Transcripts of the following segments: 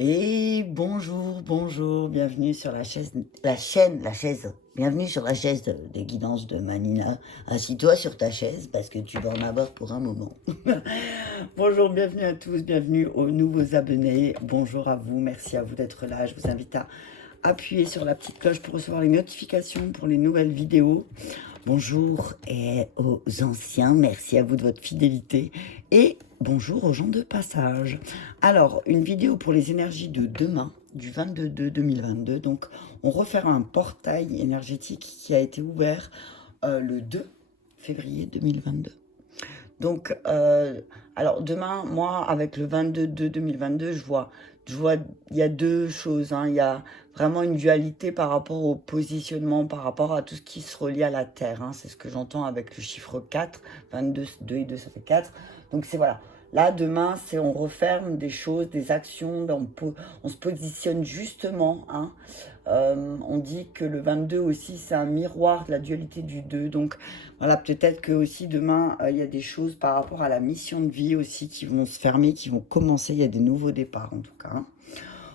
Et bonjour, bonjour, bienvenue sur la chaise, bienvenue sur la chaise de guidance de Manina. Assis-toi sur ta chaise parce que tu vas en avoir pour un moment. Bonjour, bienvenue à tous, bienvenue aux nouveaux abonnés. Bonjour à vous, merci à vous d'être là. Je vous invite à appuyer sur la petite cloche pour recevoir les notifications pour les nouvelles vidéos. Bonjour et aux anciens, merci à vous de votre fidélité et bonjour aux gens de passage. Alors, une vidéo pour les énergies de demain, du 22/2/2022. Donc, on refait un portail énergétique qui a été ouvert le 2 février 2022. Donc, alors demain, moi, avec le 22/2/2022, il y a deux choses, hein. Il y a vraiment une dualité par rapport au positionnement, par rapport à tout ce qui se relie à la Terre, hein. C'est ce que j'entends avec le chiffre 4, 22, 2 et 2, ça fait 4. Donc c'est voilà. Là, demain, on referme des choses, des actions, on se positionne justement, hein. On dit que le 22 aussi, c'est un miroir de la dualité du 2. Donc voilà, peut-être que aussi demain, il y a des choses par rapport à la mission de vie aussi qui vont se fermer, qui vont commencer. Il y a des nouveaux départs en tout cas, hein.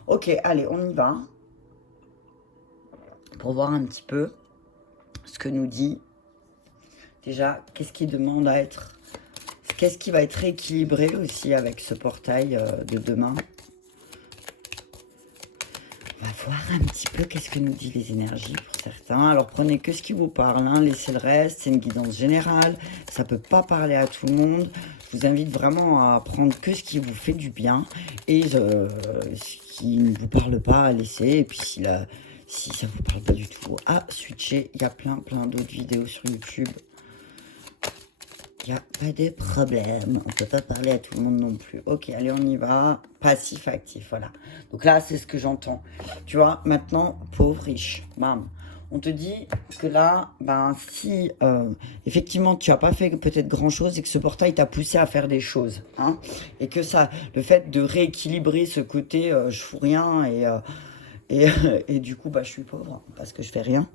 Ok, allez, on y va. Pour voir un petit peu ce que nous dit. Déjà, qu'est-ce qui demande à être... Qu'est-ce qui va être rééquilibré aussi avec ce portail de demain? On va voir un petit peu qu'est-ce que nous dit les énergies pour certains. Alors prenez que ce qui vous parle, hein. Laissez le reste, c'est une guidance générale. Ça ne peut pas parler à tout le monde. Je vous invite vraiment à prendre que ce qui vous fait du bien. Et ce qui ne vous parle pas, laissez. Et puis si ça ne vous parle pas du tout, à switcher. Il y a plein d'autres vidéos sur YouTube. Il n'y a pas de problème, on ne peut pas parler à tout le monde non plus. Ok, allez, on y va. Passif, actif, voilà. Donc là, c'est ce que j'entends. Tu vois, maintenant, pauvre, riche, bam. On te dit que là, ben, si effectivement tu n'as pas fait peut-être grand-chose et que ce portail t'a poussé à faire des choses, hein, et que ça, le fait de rééquilibrer ce côté je fous rien et du coup, bah, je suis pauvre parce que je fais rien.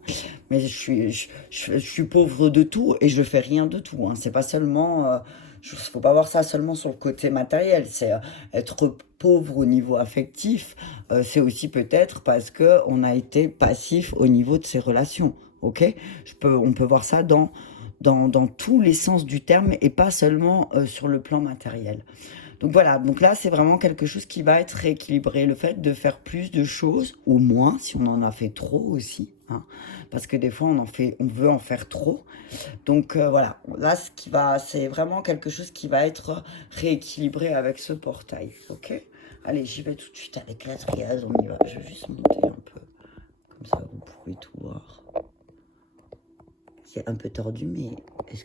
Mais je suis pauvre de tout et je fais rien de tout, hein. C'est pas seulement... faut pas voir ça seulement sur le côté matériel. C'est être pauvre au niveau affectif. C'est aussi peut-être parce qu'on a été passif au niveau de ses relations. Ok, on peut voir ça dans tous les sens du terme et pas seulement sur le plan matériel. Donc voilà, donc là c'est vraiment quelque chose qui va être rééquilibré, le fait de faire plus de choses, ou moins si on en a fait trop aussi, hein, parce que des fois on veut en faire trop. Donc voilà, là c'est vraiment quelque chose qui va être rééquilibré avec ce portail, ok? Allez, j'y vais tout de suite avec la triade, on y va, je vais juste monter un peu, comme ça vous pourrez tout voir. C'est un peu tordu, mais est-ce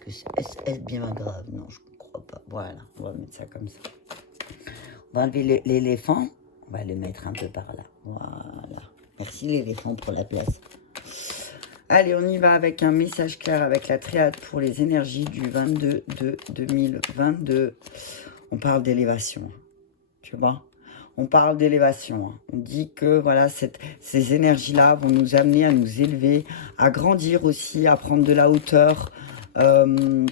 bien grave? Non, je ne crois pas. Voilà, on va mettre ça comme ça. On va enlever l'éléphant. On va le mettre un peu par là. Voilà. Merci l'éléphant pour la place. Allez, on y va avec un message clair avec la triade pour les énergies du 22/2/2022. On parle d'élévation. Tu vois? On parle d'élévation. On dit que voilà, ces énergies-là vont nous amener à nous élever, à grandir aussi, à prendre de la hauteur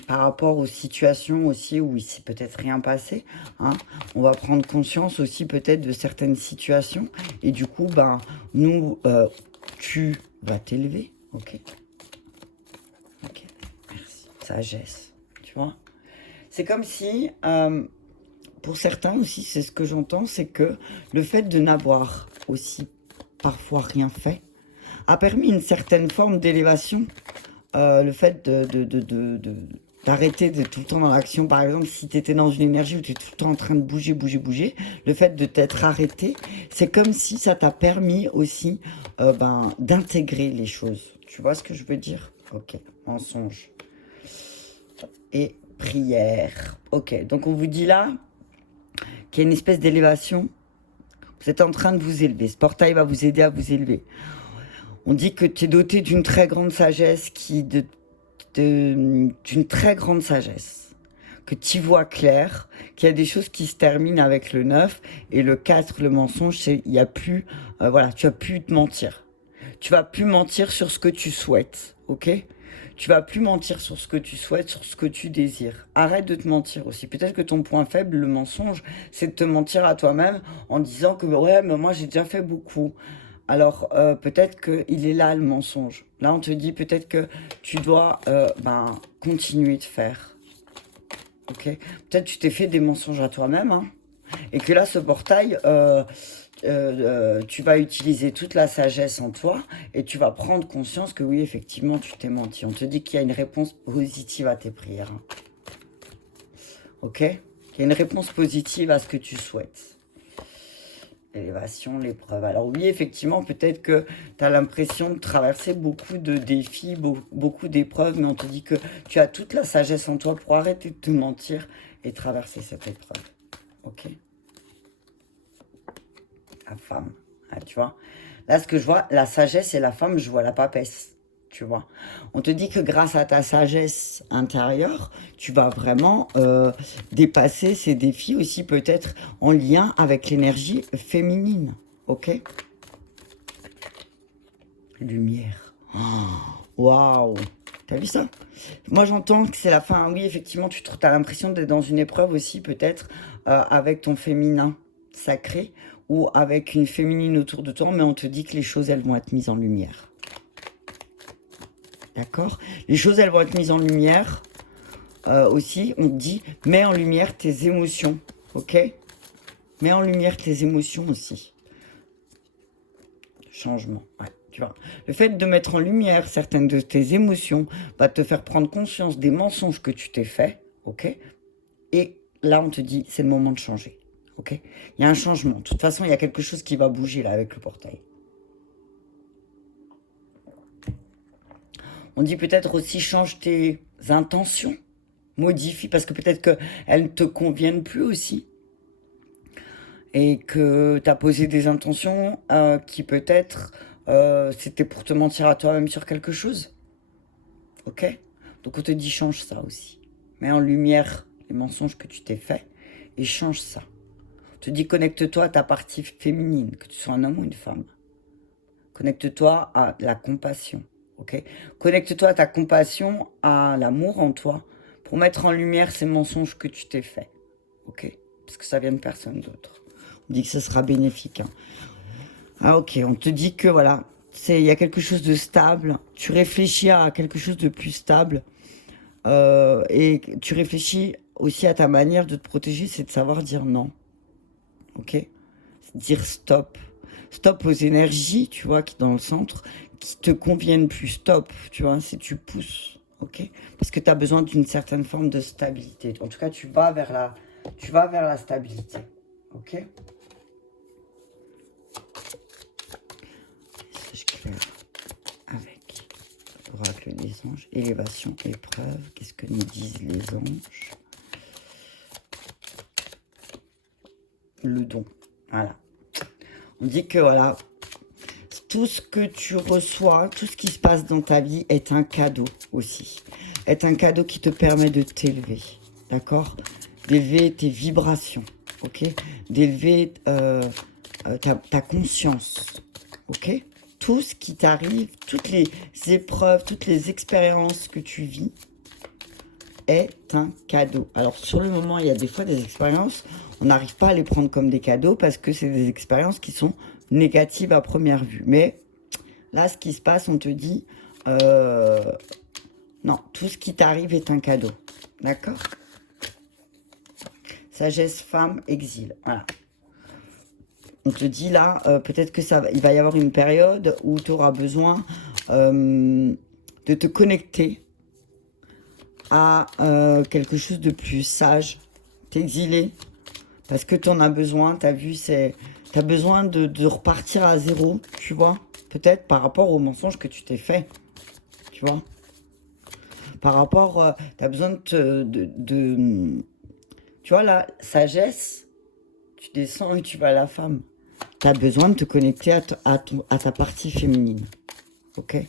par rapport aux situations aussi où il s'est peut-être rien passé, hein. On va prendre conscience aussi peut-être de certaines situations et du coup, ben, tu vas t'élever. Ok. Ok, merci. Sagesse, tu vois. C'est comme si... pour certains aussi, c'est ce que j'entends, c'est que le fait de n'avoir aussi parfois rien fait a permis une certaine forme d'élévation. Le fait d'arrêter de tout le temps dans l'action, par exemple, si tu étais dans une énergie où tu es tout le temps en train de bouger, le fait de t'être arrêté, c'est comme si ça t'a permis aussi d'intégrer les choses. Tu vois ce que je veux dire? Ok, mensonge. Et prière. Ok, donc on vous dit là qu'il y a une espèce d'élévation. Vous êtes en train de vous élever. Ce portail va vous aider à vous élever. On dit que tu es doté d'une très grande sagesse, d'une très grande sagesse, que tu vois clair, qu'il y a des choses qui se terminent avec le 9 et le 4, le mensonge, il n'y a plus, voilà, tu vas plus te mentir. Tu vas plus mentir sur ce que tu souhaites, ok? Tu vas plus mentir sur ce que tu souhaites, sur ce que tu désires. Arrête de te mentir aussi. Peut-être que ton point faible, le mensonge, c'est de te mentir à toi-même en disant que ouais, mais moi j'ai déjà fait beaucoup. Alors peut-être qu'il est là le mensonge. Là on te dit peut-être que tu dois continuer de faire. Ok. Peut-être tu t'es fait des mensonges à toi-même, hein, et que là ce portail, tu vas utiliser toute la sagesse en toi et tu vas prendre conscience que oui, effectivement, tu t'es menti. On te dit qu'il y a une réponse positive à tes prières. Hein. Ok? Il y a une réponse positive à ce que tu souhaites. Élévation, l'épreuve. Alors oui, effectivement, peut-être que tu as l'impression de traverser beaucoup de défis, beaucoup d'épreuves, mais on te dit que tu as toute la sagesse en toi pour arrêter de te mentir et traverser cette épreuve. Ok? La femme, ah, tu vois. Là, ce que je vois, la sagesse et la femme, je vois la papesse, tu vois. On te dit que grâce à ta sagesse intérieure, tu vas vraiment dépasser ces défis aussi, peut-être en lien avec l'énergie féminine, ok? Lumière. Waouh! T'as vu ça? Moi, j'entends que c'est la fin. Oui, effectivement, tu as l'impression d'être dans une épreuve aussi, peut-être, avec ton féminin sacré ou avec une féminine autour de toi, mais on te dit que les choses, elles vont être mises en lumière. D'accord? Les choses, elles vont être mises en lumière. Aussi, on te dit, mets en lumière tes émotions, ok? Mets en lumière tes émotions aussi. Changement, ouais. Tu vois, le fait de mettre en lumière certaines de tes émotions va te faire prendre conscience des mensonges que tu t'es fait, ok? Et là, on te dit, c'est le moment de changer, ok? Il y a un changement. De toute façon, il y a quelque chose qui va bouger là avec le portail. On dit peut-être aussi change tes intentions, modifie, parce que peut-être qu'elles ne te conviennent plus aussi. Et que tu as posé des intentions qui peut-être c'était pour te mentir à toi-même sur quelque chose. Ok? Donc on te dit change ça aussi. Mets en lumière les mensonges que tu t'es fait et change ça. On te dit connecte-toi à ta partie féminine, que tu sois un homme ou une femme. Connecte-toi à la compassion. Ok? Connecte-toi à ta compassion, à l'amour en toi pour mettre en lumière ces mensonges que tu t'es fait. Ok? Parce que ça vient de personne d'autre. On dit que ce sera bénéfique. Hein. Ah ok, on te dit que voilà, il y a quelque chose de stable. Tu réfléchis à quelque chose de plus stable. Et tu réfléchis aussi à ta manière de te protéger, c'est de savoir dire non. Ok? Dire stop. Stop aux énergies, tu vois, qui dans le centre, qui te conviennent plus. Stop, tu vois, si tu pousses. Ok? Parce que tu as besoin d'une certaine forme de stabilité. En tout cas, tu vas vers la stabilité. Ok? Message clair avec l'oracle des anges. Élévation, épreuve. Qu'est-ce que nous disent les anges? Le don. Voilà. On dit que voilà, tout ce que tu reçois, tout ce qui se passe dans ta vie est un cadeau aussi. Est un cadeau qui te permet de t'élever. D'accord? D'élever tes vibrations. Ok? D'élever ta conscience. Ok? Tout ce qui t'arrive, toutes les épreuves, toutes les expériences que tu vis est un cadeau. Alors sur le moment, il y a des fois des expériences, on n'arrive pas à les prendre comme des cadeaux parce que c'est des expériences qui sont négatives à première vue. Mais là, ce qui se passe, on te dit, non, tout ce qui t'arrive est un cadeau. D'accord? Sagesse, femme, exil. Voilà. On te dit là, peut-être que il va y avoir une période où tu auras besoin de te connecter à quelque chose de plus sage, t'exiler, parce que tu en as besoin, tu as vu, tu as besoin de repartir à zéro, tu vois, peut-être par rapport aux mensonges que tu t'es fait, tu vois, par rapport, tu as besoin tu vois, la sagesse, tu descends et tu vas à la femme, tu as besoin de te connecter à ta partie féminine, ok?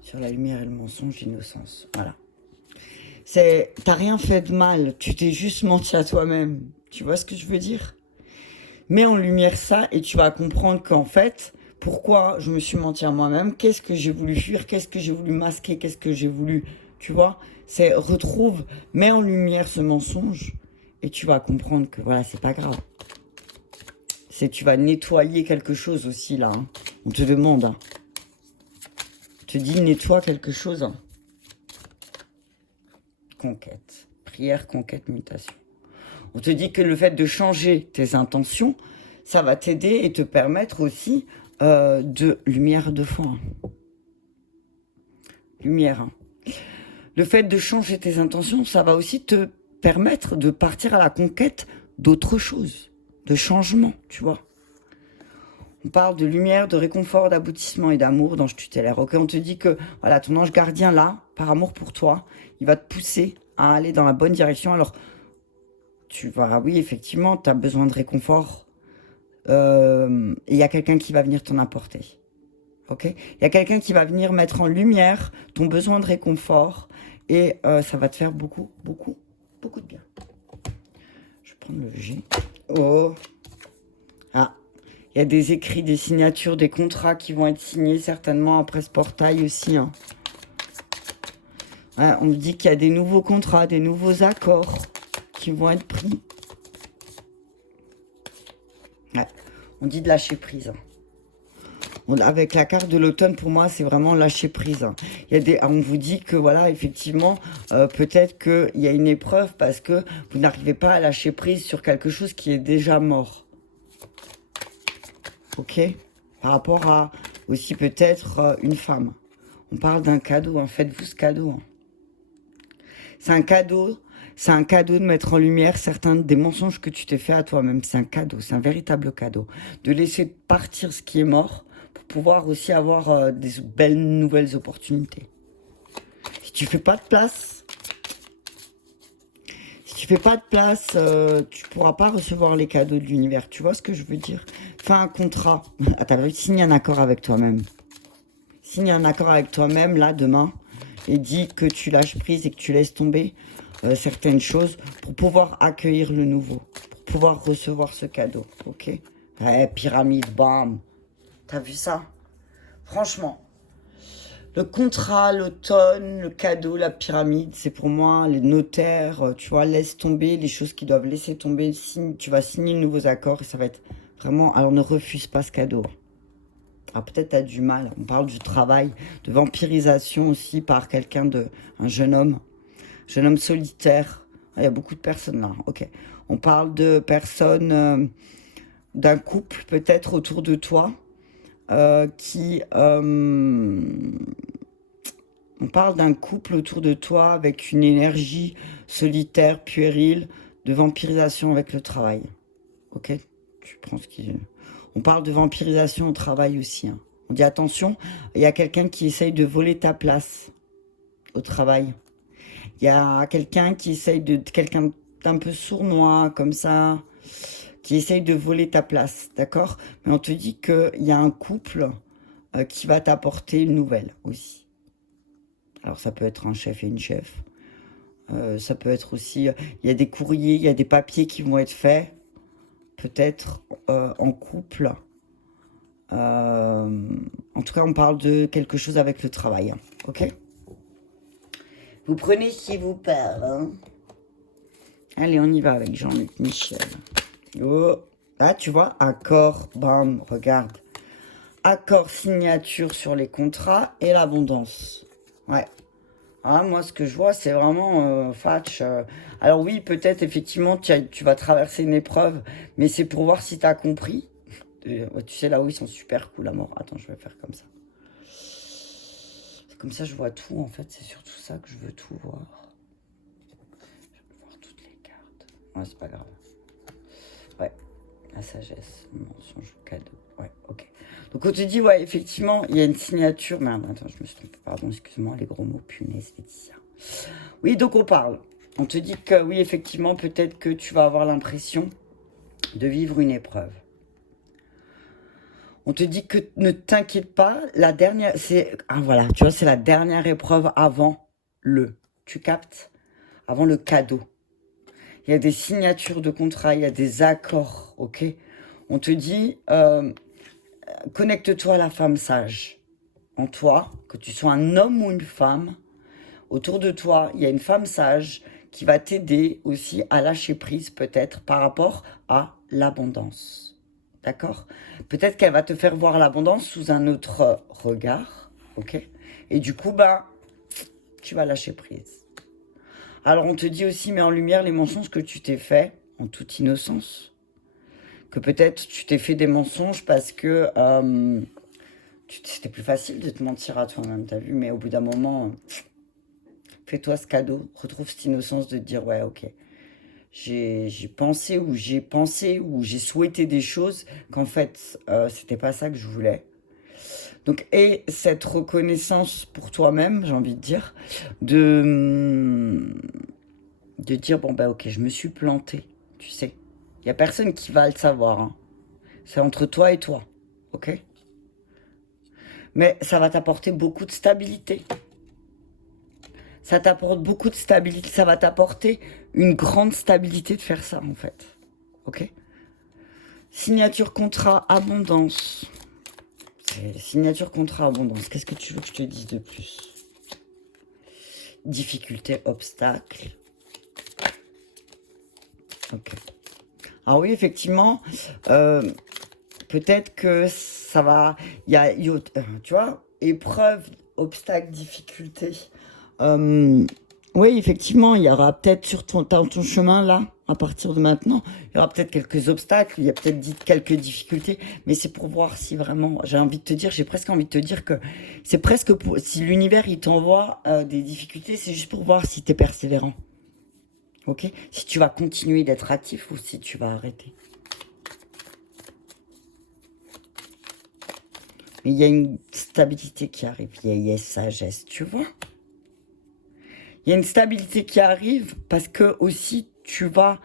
Sur la lumière et le mensonge, l'innocence. Voilà. T'as rien fait de mal, tu t'es juste menti à toi-même. Tu vois ce que je veux dire? Mets en lumière ça et tu vas comprendre qu'en fait, pourquoi je me suis menti à moi-même, qu'est-ce que j'ai voulu fuir, qu'est-ce que j'ai voulu masquer, qu'est-ce que j'ai voulu, tu vois, c'est retrouve, mets en lumière ce mensonge et tu vas comprendre que voilà, c'est pas grave. C'est tu vas nettoyer quelque chose aussi là, hein. On te demande, hein. On te dit nettoie quelque chose, hein. Conquête, prière, conquête, mutation. On te dit que le fait de changer tes intentions, ça va t'aider et te permettre aussi de lumière de foi, hein. Lumière, hein. Le fait de changer tes intentions, ça va aussi te permettre de partir à la conquête d'autres choses, de changement, tu vois. On parle de lumière, de réconfort, d'aboutissement et d'amour d'ange tutélaire. Ok, on te dit que voilà, ton ange gardien là, par amour pour toi, il va te pousser à aller dans la bonne direction. Alors, tu vas, oui, effectivement, tu as besoin de réconfort. Et il y a quelqu'un qui va venir t'en apporter. Ok, il y a quelqu'un qui va venir mettre en lumière ton besoin de réconfort et ça va te faire beaucoup, beaucoup, beaucoup de bien. Je vais prendre le G. Oh. Ah. Il y a des écrits, des signatures, des contrats qui vont être signés certainement après ce portail aussi, hein. Ouais, on me dit qu'il y a des nouveaux contrats, des nouveaux accords qui vont être pris. Ouais. On dit de lâcher prise, hein. Avec la carte de l'automne, pour moi, c'est vraiment lâcher prise, hein. On vous dit que, voilà, effectivement, peut-être qu'il y a une épreuve parce que vous n'arrivez pas à lâcher prise sur quelque chose qui est déjà mort. Ok? Par rapport à aussi peut-être une femme. On parle d'un cadeau, hein. Faites-vous ce cadeau, hein. C'est un cadeau de mettre en lumière certains des mensonges que tu t'es fait à toi-même. C'est un cadeau, c'est un véritable cadeau. De laisser partir ce qui est mort pour pouvoir aussi avoir des belles nouvelles opportunités. Si tu fais pas de place, tu pourras pas recevoir les cadeaux de l'univers. Tu vois ce que je veux dire? Fais un contrat. Ah, t'as vu, signe un accord avec toi-même. Signe un accord avec toi-même, là, demain, et dis que tu lâches prise et que tu laisses tomber certaines choses pour pouvoir accueillir le nouveau, pour pouvoir recevoir ce cadeau, ok? Ouais, pyramide, bam. T'as vu ça? Franchement, le contrat, l'automne, le cadeau, la pyramide, c'est pour moi les notaires, tu vois, laisse tomber les choses qui doivent laisser tomber. Tu vas signer de nouveaux accords et ça va être vraiment... Alors ne refuse pas ce cadeau. Alors peut-être tu as du mal, on parle du travail, de vampirisation aussi par un jeune homme solitaire. Il y a beaucoup de personnes là, ok. On parle de personnes, d'un couple peut-être autour de toi, on parle d'un couple autour de toi avec une énergie solitaire, puérile, de vampirisation avec le travail. Ok? Tu prends ce qui... On parle de vampirisation au travail aussi, hein. On dit attention, il y a quelqu'un qui essaye de voler ta place au travail. Il y a quelqu'un qui essaye quelqu'un d'un peu sournois, comme ça, qui essaye de voler ta place, d'accord? Mais on te dit qu'il y a un couple qui va t'apporter une nouvelle aussi. Alors ça peut être un chef et une chef. Ça peut être aussi... Il y a des courriers, il y a des papiers qui vont être faits, peut-être en couple. En tout cas, on parle de quelque chose avec le travail, hein, ok? Vous prenez ce qui vous parle, hein. Allez, on y va avec Jean-Luc Michel. Oh. Là, tu vois, accord, bam, regarde. Accord, signature sur les contrats et l'abondance. Ouais. Ah, moi, ce que je vois, c'est vraiment Fatch. Alors oui, peut-être, effectivement, tu vas traverser une épreuve, mais c'est pour voir si tu as compris. Tu sais, là où ils sont super cool à mort. Attends, je vais faire comme ça. Comme ça, je vois tout, en fait. C'est surtout ça que je veux tout voir. Je veux voir toutes les cartes. Ouais, c'est pas grave. Ouais, la sagesse, mensonge, cadeau. Ouais, ok. Donc, on te dit, ouais, effectivement, il y a une signature. Merde, attends, je me suis trompée. Pardon, excuse-moi, les gros mots, punaise, Laetitia. Oui, donc on parle. On te dit que, oui, effectivement, peut-être que tu vas avoir l'impression de vivre une épreuve. On te dit que ne t'inquiète pas, la dernière, voilà, tu vois, c'est la dernière épreuve avant tu captes, avant le cadeau. Il y a des signatures de contrat, il y a des accords, ok? On te dit, connecte-toi à la femme sage en toi, que tu sois un homme ou une femme. Autour de toi, il y a une femme sage qui va t'aider aussi à lâcher prise peut-être par rapport à l'abondance. D'accord? Peut-être qu'elle va te faire voir l'abondance sous un autre regard. Ok? Et du coup, tu vas lâcher prise. Alors on te dit aussi, mets en lumière les mensonges que tu t'es fait en toute innocence. Que peut-être tu t'es fait des mensonges parce que c'était plus facile de te mentir à toi-même, t'as vu? Mais au bout d'un moment, fais-toi ce cadeau, retrouve cette innocence de te dire, ouais, ok, j'ai pensé ou j'ai souhaité des choses qu'en fait, c'était pas ça que je voulais. Donc, et cette reconnaissance pour toi-même, j'ai envie de dire, de dire, bon, ok, je me suis planté, tu sais. Il n'y a personne qui va le savoir, hein. C'est entre toi et toi, ok? Mais ça va t'apporter beaucoup de stabilité. Ça t'apporte beaucoup de stabilité. Ça va t'apporter une grande stabilité de faire ça, en fait. Ok? Signature contrat abondance. Signature contrat abondance. Qu'est-ce que tu veux que je te dise de plus? Difficulté, obstacle. Ok. Ah oui, effectivement, peut-être que ça va... tu vois, épreuve, obstacle, difficulté. Oui, effectivement, il y aura peut-être sur ton chemin là, à partir de maintenant, il y aura peut-être quelques obstacles, il y a peut-être quelques difficultés, mais c'est pour voir si vraiment, j'ai presque envie de te dire que c'est presque pour, si l'univers il t'envoie des difficultés, c'est juste pour voir si tu es persévérant. Ok? Si tu vas continuer d'être actif ou si tu vas arrêter. Mais il y a une stabilité qui arrive, il y a sagesse, tu vois? Il y a une stabilité qui arrive parce que aussi tu vas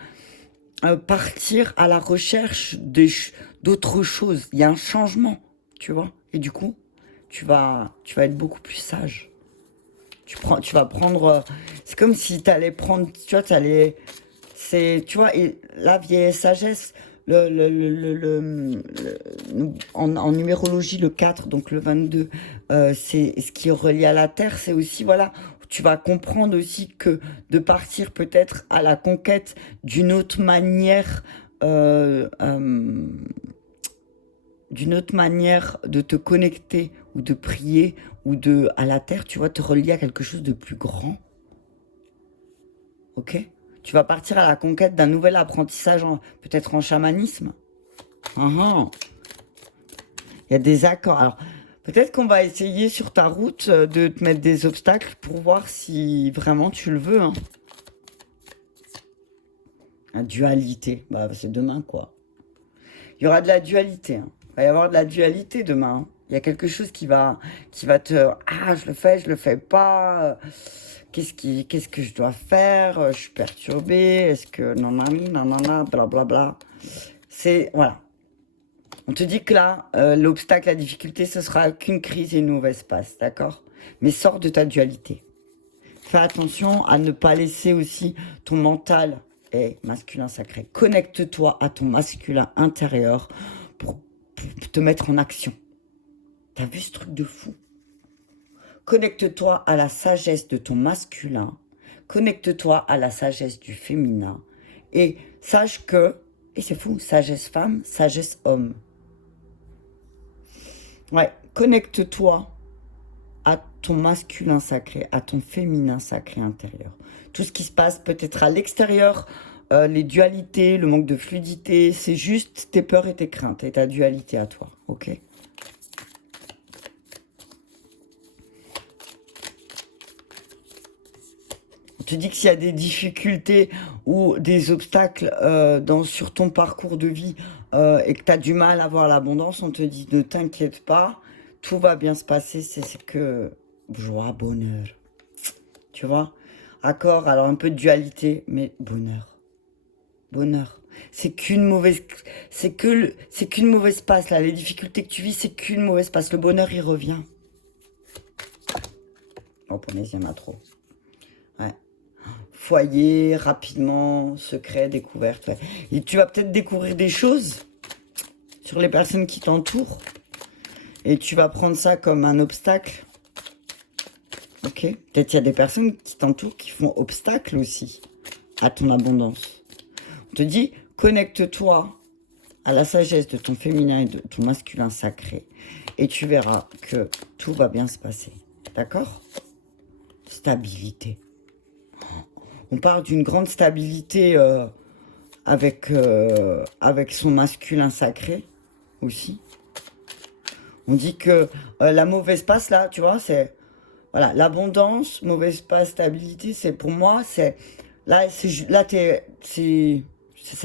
partir à la recherche d'autres choses. Il y a un changement, tu vois. Et du coup, tu vas être beaucoup plus sage. Tu vas prendre... c'est comme si tu allais prendre... Tu vois, tu vois, et la vieille sagesse, en numérologie, le 4, donc le 22, c'est ce qui est relié à la Terre, c'est aussi, voilà, tu vas comprendre aussi que de partir peut-être à la conquête d'une autre manière, de te connecter ou de prier ou à la Terre, tu vas te relier à quelque chose de plus grand. Ok? Tu vas partir à la conquête d'un nouvel apprentissage, peut-être en chamanisme. Il y a des accords. Alors, peut-être qu'on va essayer sur ta route de te mettre des obstacles pour voir si vraiment tu le veux. Hein. La dualité. C'est demain, quoi. Il y aura de la dualité. Hein. Il va y avoir de la dualité demain. Hein. Il y a quelque chose qui va te... Ah, je le fais pas. Qu'est-ce que je dois faire? Je suis perturbée. Est-ce que... nanana, blablabla. C'est... Voilà. On te dit que là, l'obstacle, la difficulté, ce sera qu'une crise et une mauvaise passe, d'accord? Mais sors de ta dualité. Fais attention à ne pas laisser aussi ton mental masculin sacré. Connecte-toi à ton masculin intérieur pour te mettre en action. T'as vu ce truc de fou? Connecte-toi à la sagesse de ton masculin. Connecte-toi à la sagesse du féminin. Et sache que, et c'est fou, sagesse femme, sagesse homme. Ouais, connecte-toi à ton masculin sacré, à ton féminin sacré intérieur. Tout ce qui se passe peut-être à l'extérieur, les dualités, le manque de fluidité, c'est juste tes peurs et tes craintes et ta dualité à toi, ok? On te dit que s'il y a des difficultés ou des obstacles sur ton parcours de vie et que tu as du mal à voir l'abondance, on te dit ne t'inquiète pas, tout va bien se passer, c'est que joie, bonheur. Tu vois? Accord, alors un peu de dualité, mais bonheur. Bonheur. C'est qu'une mauvaise passe là. Les difficultés que tu vis, c'est qu'une mauvaise passe. Le bonheur, il revient. Oh, punaise, il y en a trop. Ouais. Foyer, rapidement, secret, découverte. Ouais. Et tu vas peut-être découvrir des choses sur les personnes qui t'entourent. Et tu vas prendre ça comme un obstacle. Ok? Peut-être il y a des personnes qui t'entourent qui font obstacle aussi à ton abondance. On te dit, connecte-toi à la sagesse de ton féminin et de ton masculin sacré. Et tu verras que tout va bien se passer. D'accord? Stabilité. On parle d'une grande stabilité avec son masculin sacré aussi. On dit que la mauvaise passe là, tu vois, c'est... Voilà, l'abondance, mauvaise passe, stabilité, c'est pour moi, c'est... Là, ça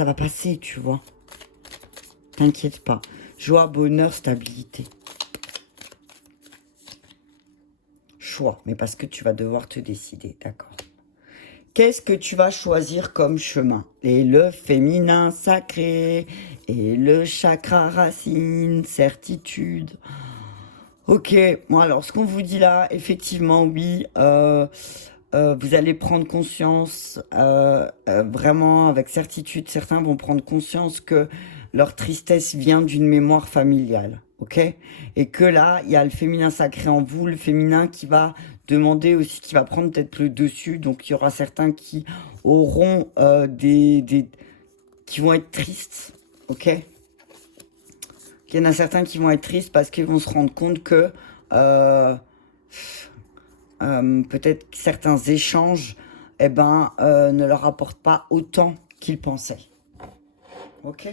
va passer, tu vois. T'inquiète pas. Joie, bonheur, stabilité. Choix, mais parce que tu vas devoir te décider, d'accord. Qu'est-ce que tu vas choisir comme chemin? Et le féminin sacré, et le chakra racine, certitude. Ok, bon alors ce qu'on vous dit là, effectivement, oui, vous allez prendre conscience, vraiment avec certitude, certains vont prendre conscience que leur tristesse vient d'une mémoire familiale, ok? Et que là, il y a le féminin sacré en vous, le féminin qui va demander aussi, qui va prendre peut-être le dessus, donc il y aura certains qui auront qui vont être tristes, ok? Il y en a certains qui vont être tristes parce qu'ils vont se rendre compte que peut-être que certains échanges ne leur apportent pas autant qu'ils pensaient. Ok?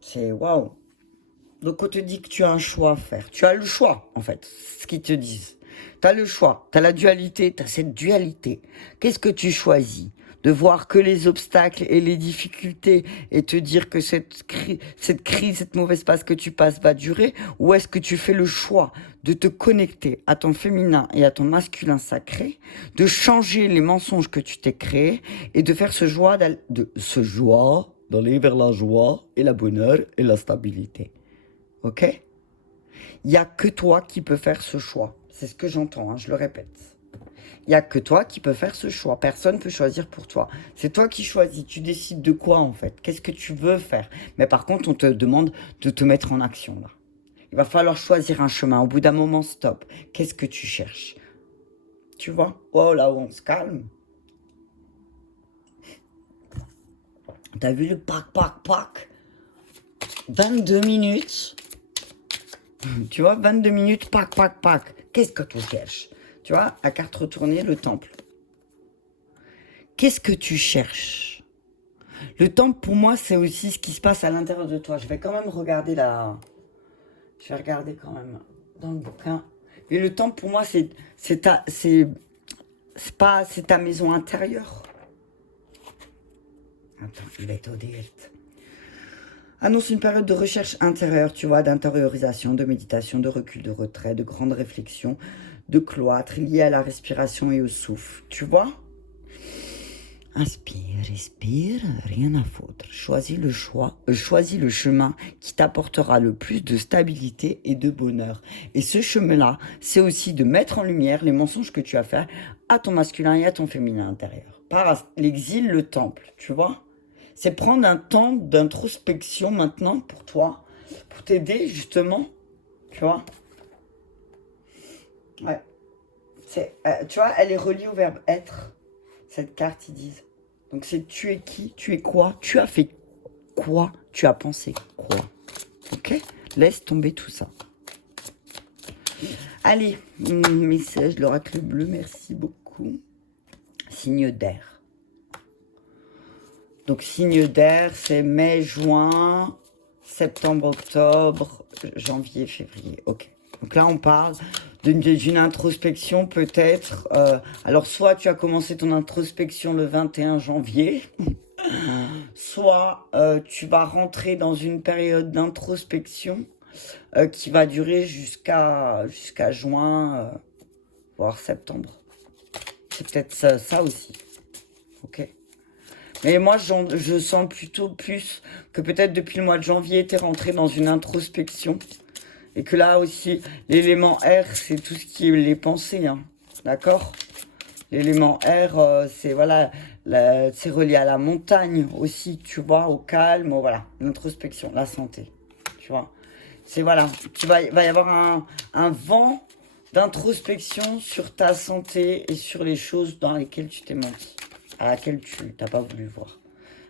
C'est waouh! Donc on te dit que tu as un choix à faire. Tu as le choix, en fait, ce qu'ils te disent. Tu as le choix, tu as la dualité, tu as cette dualité. Qu'est-ce que tu choisis? De voir que les obstacles et les difficultés et te dire que cette crise, cette mauvaise passe que tu passes va durer? Ou est-ce que tu fais le choix de te connecter à ton féminin et à ton masculin sacré, de changer les mensonges que tu t'es créés et de faire ce joie d'aller vers la joie et la bonheur et la stabilité? Ok? Il n'y a que toi qui peux faire ce choix. C'est ce que j'entends, hein, je le répète. Il n'y a que toi qui peux faire ce choix. Personne ne peut choisir pour toi. C'est toi qui choisis. Tu décides de quoi, en fait. Qu'est-ce que tu veux faire? Mais par contre, on te demande de te mettre en action, là. Il va falloir choisir un chemin. Au bout d'un moment, stop. Qu'est-ce que tu cherches? Tu vois? Oh, là où on se calme. T'as vu le pac. 22 minutes. Tu vois, 22 minutes, pac. Qu'est-ce que tu cherches? Tu vois, la carte retournée, le temple. Qu'est-ce que tu cherches? Le temple, pour moi, c'est aussi ce qui se passe à l'intérieur de toi. Je vais quand même regarder Je vais regarder quand même dans le bouquin. Et le temple, pour moi, c'est ta maison intérieure. Attends, il va être au direct. Annonce une période de recherche intérieure, tu vois, d'intériorisation, de méditation, de recul, de retrait, de grande réflexion, de cloître, lié à la respiration et au souffle. Tu vois? Inspire, respire, rien à foutre. Choisis le chemin qui t'apportera le plus de stabilité et de bonheur. Et ce chemin-là, c'est aussi de mettre en lumière les mensonges que tu as fait à ton masculin et à ton féminin intérieur. Par l'exil, le temple, tu vois? C'est prendre un temps d'introspection maintenant pour toi, pour t'aider justement, tu vois? Ouais. Tu vois, elle est reliée au verbe être. Cette carte, ils disent. Donc c'est tu es qui, tu es quoi, tu as fait quoi, tu as pensé quoi. Ok? Laisse tomber tout ça. Allez, message, l'oracle bleu, merci beaucoup. Signe d'air. Donc signe d'air, c'est mai, juin, septembre, octobre, janvier, février. Ok. Donc là, on parle d'une introspection peut-être. Alors, soit tu as commencé ton introspection le 21 janvier, soit tu vas rentrer dans une période d'introspection qui va durer jusqu'à juin, voire septembre. C'est peut-être ça aussi. Ok. Mais moi, je sens plutôt plus que peut-être depuis le mois de janvier, tu es rentré dans une introspection. Et que là aussi, l'élément R, c'est tout ce qui est les pensées. Hein. D'accord? L'élément R, c'est voilà, relié à la montagne aussi, tu vois, au calme, voilà, l'introspection, la santé. tu vois. C'est voilà, va y avoir un vent d'introspection sur ta santé et sur les choses dans lesquelles tu t'es menti, à laquelle tu n'as pas voulu voir.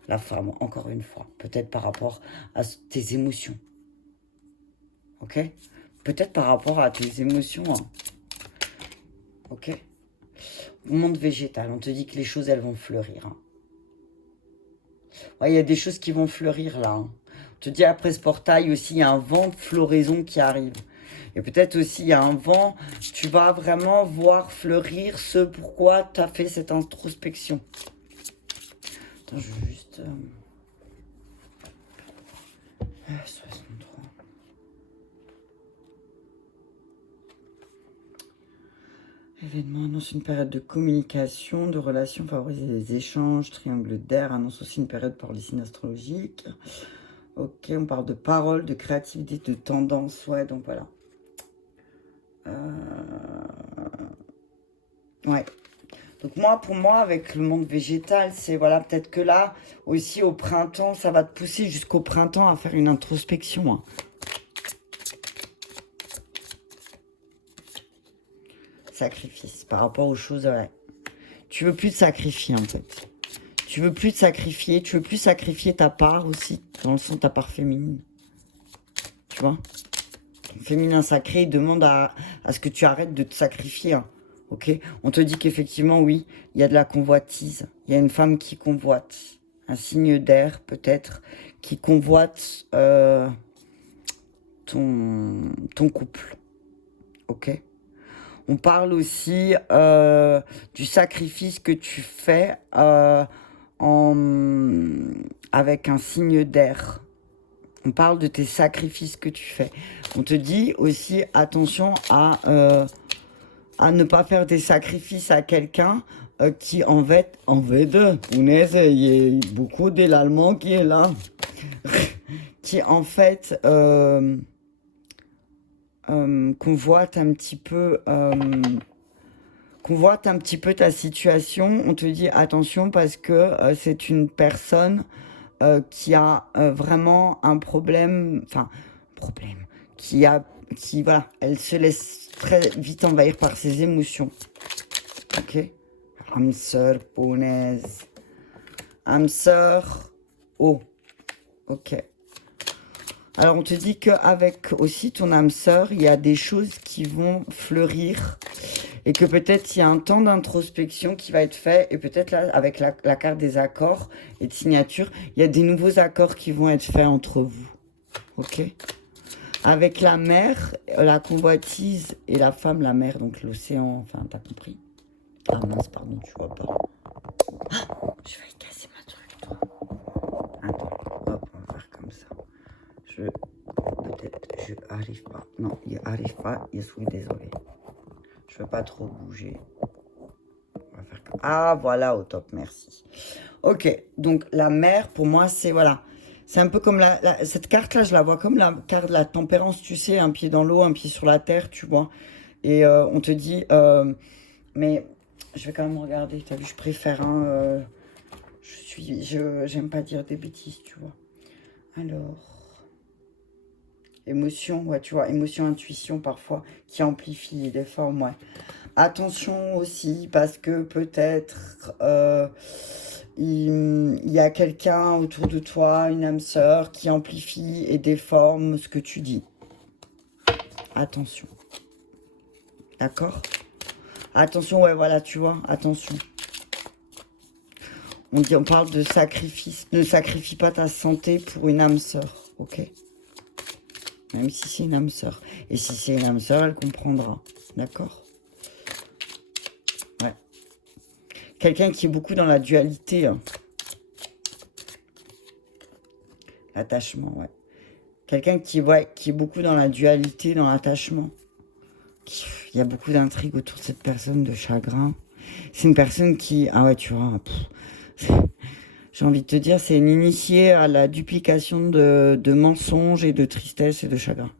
La femme, encore une fois, peut-être par rapport à tes émotions. Ok? Peut-être par rapport à tes émotions. Hein. Ok? Monde végétal, on te dit que les choses, elles vont fleurir. Hein. Ouais, il y a des choses qui vont fleurir là. Hein. On te dit après ce portail aussi, il y a un vent de floraison qui arrive. Et peut-être aussi, il y a un vent, tu vas vraiment voir fleurir ce pourquoi tu as fait cette introspection. Attends, je veux juste... 63. Événement annonce une période de communication, de relations, favoriser les échanges, triangle d'air, annonce aussi une période pour les signes astrologiques. Ok, on parle de paroles, de créativité, de tendance, ouais, donc voilà. Ouais. Donc moi, pour moi, avec le monde végétal, c'est voilà, peut-être que là, aussi au printemps, ça va te pousser jusqu'au printemps à faire une introspection. Hein. Sacrifice par rapport aux choses, ouais. Tu veux plus te sacrifier en fait. Tu veux plus te sacrifier, tu veux plus sacrifier ta part aussi, dans le sens de ta part féminine. Tu vois? Ton féminin sacré demande à ce que tu arrêtes de te sacrifier. Hein. Ok? On te dit qu'effectivement, oui, il y a de la convoitise. Il y a une femme qui convoite. Un signe d'air, peut-être, qui convoite ton couple. Ok? On parle aussi du sacrifice que tu fais avec un signe d'air. On parle de tes sacrifices que tu fais. On te dit aussi attention à ne pas faire des sacrifices à quelqu'un qui en fait punaise, il y a beaucoup de l'allemand qui est là. Qui en fait convoite un petit peu ta situation. On te dit attention parce que c'est une personne qui a vraiment un problème, voilà, elle se laisse très vite envahir par ses émotions. Ok? Âme sœur, punaise. Âme sœur, oh. Ok. Alors on te dit qu'avec aussi ton âme sœur, il y a des choses qui vont fleurir et que peut-être il y a un temps d'introspection qui va être fait et peut-être là avec la carte des accords et de signature, il y a des nouveaux accords qui vont être faits entre vous. Ok? Avec la mer, la convoitise et la femme, la mer, donc l'océan, enfin t'as compris? Ah mince, pardon, tu vois pas. Ah, je vais casser ma truc, toi. Attends, hop, on va faire comme ça. Peut-être, je arrive pas. Non, il arrive pas, je suis désolé. Je veux pas trop bouger. On va faire comme... Ah, voilà, au top, merci. Ok, donc la mer, pour moi, c'est, voilà. C'est un peu comme cette carte-là, je la vois comme la carte de la tempérance, tu sais, un pied dans l'eau, un pied sur la terre, tu vois. Et on te dit, mais je vais quand même regarder, t'as vu, je préfère, hein, j'aime pas dire des bêtises, tu vois. Alors... Émotion, ouais, tu vois, émotion, intuition parfois qui amplifie les formes, ouais. Attention aussi parce que peut-être il y a quelqu'un autour de toi, une âme sœur qui amplifie et déforme ce que tu dis. Attention. D'accord? Attention, ouais, voilà, tu vois, attention. On parle de sacrifice. Ne sacrifie pas ta santé pour une âme sœur, ok? Même si c'est une âme sœur. Et si c'est une âme sœur, elle comprendra. D'accord? Ouais. Quelqu'un qui est beaucoup dans la dualité. Hein. L'attachement, ouais. Quelqu'un qui est beaucoup dans la dualité, dans l'attachement. Il y a beaucoup d'intrigues autour de cette personne, de chagrin. C'est une personne qui... Ah ouais, tu vois... J'ai envie de te dire, c'est une initiée à la duplication de mensonges et de tristesse et de chagrin.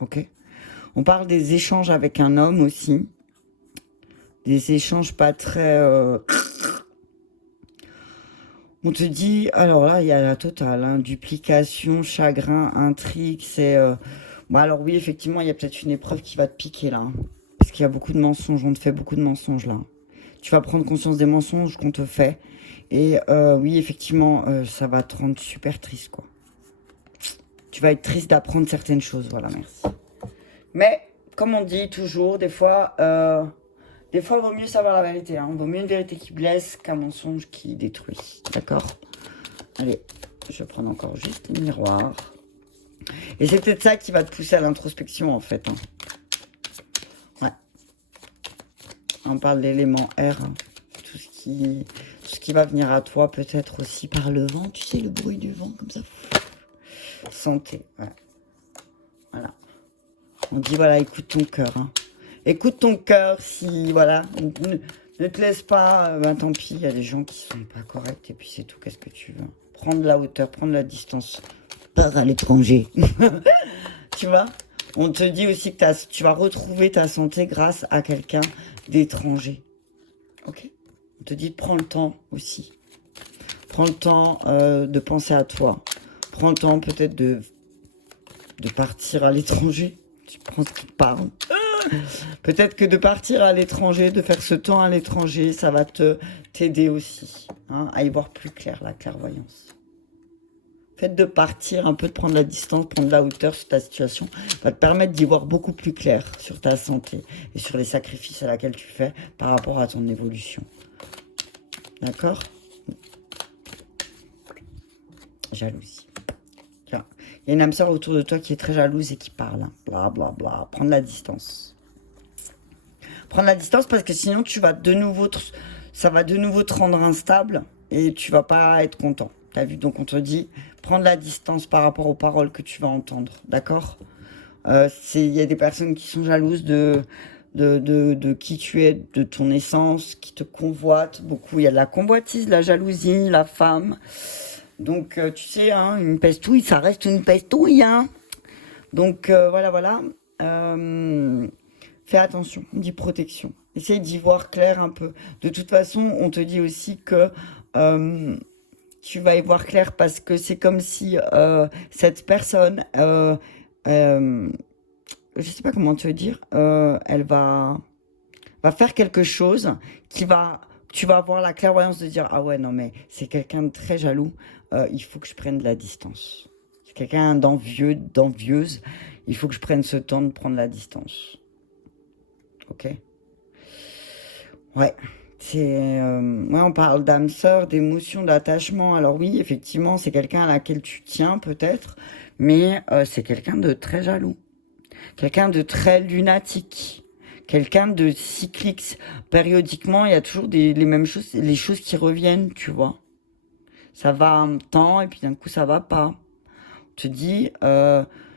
Ok? On parle des échanges avec un homme aussi. Des échanges pas très... On te dit, alors là, il y a la totale, hein, duplication, chagrin, intrigue, c'est... Bon, alors oui, effectivement, il y a peut-être une épreuve qui va te piquer là, hein, parce qu'il y a beaucoup de mensonges, on te fait beaucoup de mensonges là. Tu vas prendre conscience des mensonges qu'on te fait, et oui, effectivement, ça va te rendre super triste, quoi. Tu vas être triste d'apprendre certaines choses, voilà, merci. Mais, comme on dit toujours, des fois, il vaut mieux savoir la vérité, hein. Vaut mieux une vérité qui blesse qu'un mensonge qui détruit, d'accord? Allez, je vais prendre encore juste un miroir. Et c'est peut-être ça qui va te pousser à l'introspection, en fait, hein. Ouais. On parle d'élément R, hein. Tout ce qui va venir à toi, peut-être aussi par le vent, tu sais, le bruit du vent, comme ça. Santé, ouais. Voilà. On dit, voilà, écoute ton cœur, hein. Écoute ton cœur, si, voilà, ne te laisse pas, ben tant pis, il y a des gens qui sont pas corrects, et puis c'est tout, qu'est-ce que tu veux? Prendre la hauteur, prendre la distance, pars à l'étranger. Tu vois? On te dit aussi que tu vas retrouver ta santé grâce à quelqu'un d'étranger. Ok? On te dit de prendre le temps aussi. Prends le temps de penser à toi. Prends le temps peut-être de partir à l'étranger. Tu prends ce qui te parle. Peut-être que de partir à l'étranger, de faire ce temps à l'étranger, ça va t'aider aussi, hein, à y voir plus clair, la clairvoyance. Le fait de partir, un peu de prendre la distance, prendre la hauteur sur ta situation, va te permettre d'y voir beaucoup plus clair sur ta santé et sur les sacrifices à laquelle tu fais par rapport à ton évolution. D'accord? Jalousie. Tiens, il y a une âme sœur autour de toi qui est très jalouse et qui parle. Bla bla bla. Prendre la distance. Prendre la distance parce que sinon tu vas de nouveau, ça va de nouveau te rendre instable et tu vas pas être content. T'as vu? Donc on te dit, prendre la distance par rapport aux paroles que tu vas entendre. D'accord? Il y a des personnes qui sont jalouses de qui tu es, de ton essence, qui te convoitent beaucoup. Il y a de la convoitise, de la jalousie, la femme. Donc, tu sais, hein, une pestouille, ça reste une pestouille, hein. Donc, voilà, voilà. Fais attention, on dit protection. Essaye d'y voir clair un peu. De toute façon, on te dit aussi que tu vas y voir clair parce que c'est comme si cette personne, je sais pas comment te dire, elle va faire quelque chose tu vas avoir la clairvoyance de dire, ah ouais, non, mais c'est quelqu'un de très jaloux, il faut que je prenne de la distance. C'est quelqu'un d'envieuse, il faut que je prenne ce temps de prendre la distance. Ok? Ouais. Ouais, on parle d'âme sœur, d'émotion, d'attachement. Alors oui, effectivement, c'est quelqu'un à laquelle tu tiens peut-être, mais c'est quelqu'un de très jaloux. Quelqu'un de très lunatique. Quelqu'un de cyclique. Périodiquement, il y a toujours les mêmes choses, les choses qui reviennent, tu vois. Ça va un temps et puis d'un coup, ça va pas. On te dit,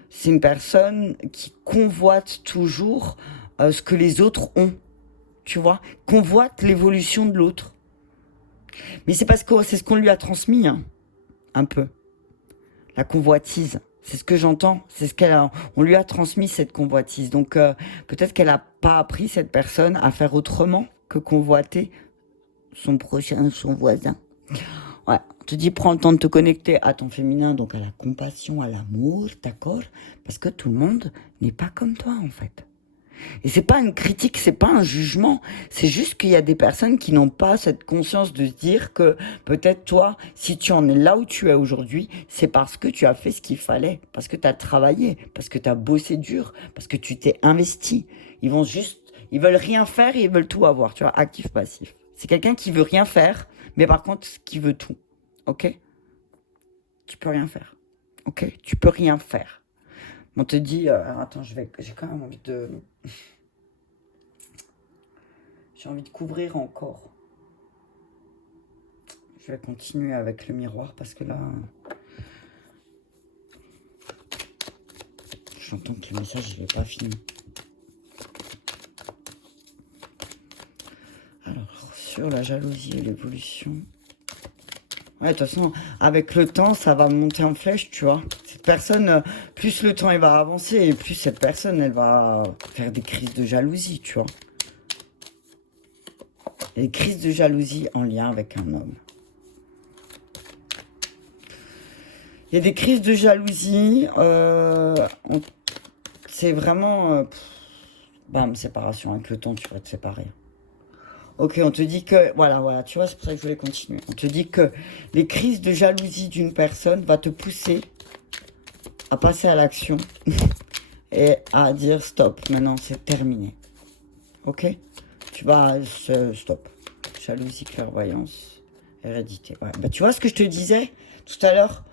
c'est une personne qui convoite toujours ce que les autres ont. Tu vois, convoite l'évolution de l'autre. Mais c'est parce que c'est ce qu'on lui a transmis, hein, un peu. La convoitise. C'est ce que j'entends. C'est on lui a transmis cette convoitise. Donc peut-être qu'elle n'a pas appris cette personne à faire autrement que convoiter son prochain, son voisin. Ouais, on te dit prends le temps de te connecter à ton féminin, donc à la compassion, à l'amour, d'accord? Parce que tout le monde n'est pas comme toi en fait. Et c'est pas une critique, c'est pas un jugement, c'est juste qu'il y a des personnes qui n'ont pas cette conscience de se dire que peut-être toi, si tu en es là où tu es aujourd'hui, c'est parce que tu as fait ce qu'il fallait, parce que tu as travaillé, parce que tu as bossé dur, parce que tu t'es investi. Ils veulent rien faire et ils veulent tout avoir, tu vois, actif-passif. C'est quelqu'un qui veut rien faire, mais par contre, qui veut tout, ok? Tu peux rien faire, ok? Tu peux rien faire. On te dit, attends, j'ai quand même envie de... J'ai envie de couvrir encore. Je vais continuer avec le miroir parce que là... J'entends que le message, il n'est pas fini. Alors, sur la jalousie et l'évolution... Ouais, de toute façon, avec le temps, ça va monter en flèche, tu vois. Cette personne, plus le temps il va avancer, et plus cette personne, elle va faire des crises de jalousie, tu vois. Des crises de jalousie en lien avec un homme. Il y a des crises de jalousie. C'est vraiment... bam, séparation. Avec le temps, tu vas te séparer. Ok, on te dit que... Voilà, tu vois, c'est pour ça que je voulais continuer. On te dit que les crises de jalousie d'une personne va te pousser à passer à l'action et à dire stop. Maintenant, c'est terminé. Ok? Tu vas... Stop. Jalousie, clairvoyance, hérédité. Ouais. Bah, tu vois ce que je te disais tout à l'heure?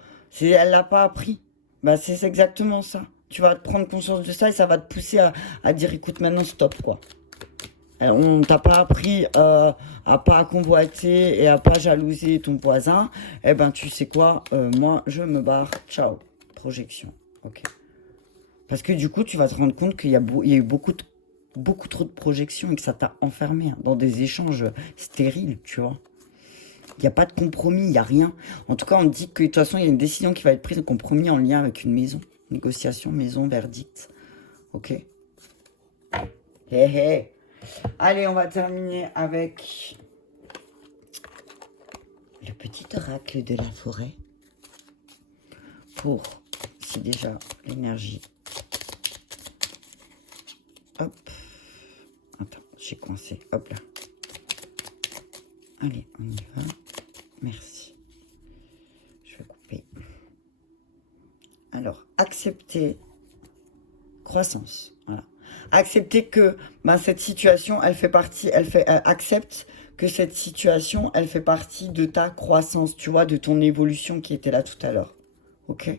Elle l'a pas appris. Bah, c'est exactement ça. Tu vas te prendre conscience de ça et ça va te pousser à dire écoute, maintenant stop, quoi. On t'a pas appris à pas convoiter et à pas jalouser ton voisin. Eh ben, tu sais quoi, moi, je me barre. Ciao. Projection. Ok. Parce que du coup, tu vas te rendre compte qu'il y a eu beaucoup trop de projections et que ça t'a enfermé dans des échanges stériles, tu vois. Il n'y a pas de compromis, il n'y a rien. En tout cas, on dit que de toute façon, il y a une décision qui va être prise de compromis en lien avec une maison. Négociation, maison, verdict. Ok. Hé, hé. Allez, on va terminer avec le petit oracle de la forêt. Pour, si déjà, l'énergie. Hop. Attends, j'ai coincé. Hop là. Allez, on y va. Merci. Je vais couper. Alors, accepter. Croissance. Voilà. Accepter que cette situation, elle fait partie, accepte que cette situation, elle fait partie de ta croissance, tu vois, de ton évolution qui était là tout à l'heure. Ok?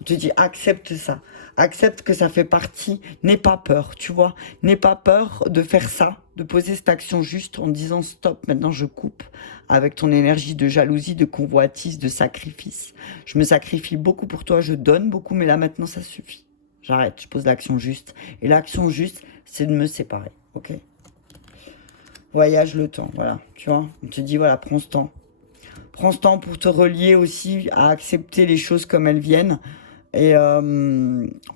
On te dit, accepte ça. Accepte que ça fait partie. N'aie pas peur, tu vois. N'aie pas peur de faire ça, de poser cette action juste en disant stop, maintenant je coupe avec ton énergie de jalousie, de convoitise, de sacrifice. Je me sacrifie beaucoup pour toi, je donne beaucoup, mais là maintenant ça suffit. J'arrête, je pose l'action juste. Et l'action juste, c'est de me séparer, ok? Voyage le temps, voilà, tu vois. On te dit, voilà, prends ce temps. Prends ce temps pour te relier aussi à accepter les choses comme elles viennent. Et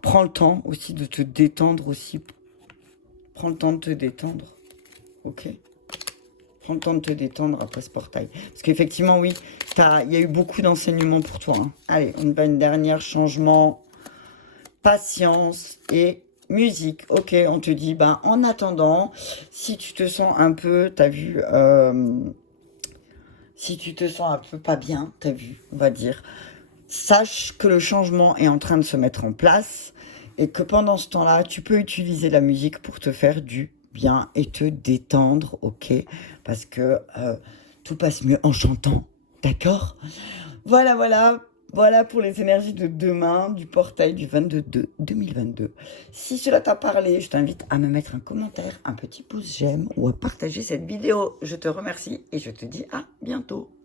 prends le temps aussi de te détendre aussi. Prends le temps de te détendre, ok? Prends le temps de te détendre après ce portail. Parce qu'effectivement, oui, il y a eu beaucoup d'enseignements pour toi. Hein. Allez, on va une dernière changement. Patience et musique. Ok, on te dit, en attendant, si tu te sens un peu, t'as vu, si tu te sens un peu pas bien, t'as vu, on va dire, sache que le changement est en train de se mettre en place et que pendant ce temps-là, tu peux utiliser la musique pour te faire du bien et te détendre, ok? Parce que tout passe mieux en chantant, d'accord? Voilà pour les énergies de demain du portail du 22/2/2022. Si cela t'a parlé, je t'invite à me mettre un commentaire, un petit pouce j'aime ou à partager cette vidéo. Je te remercie et je te dis à bientôt.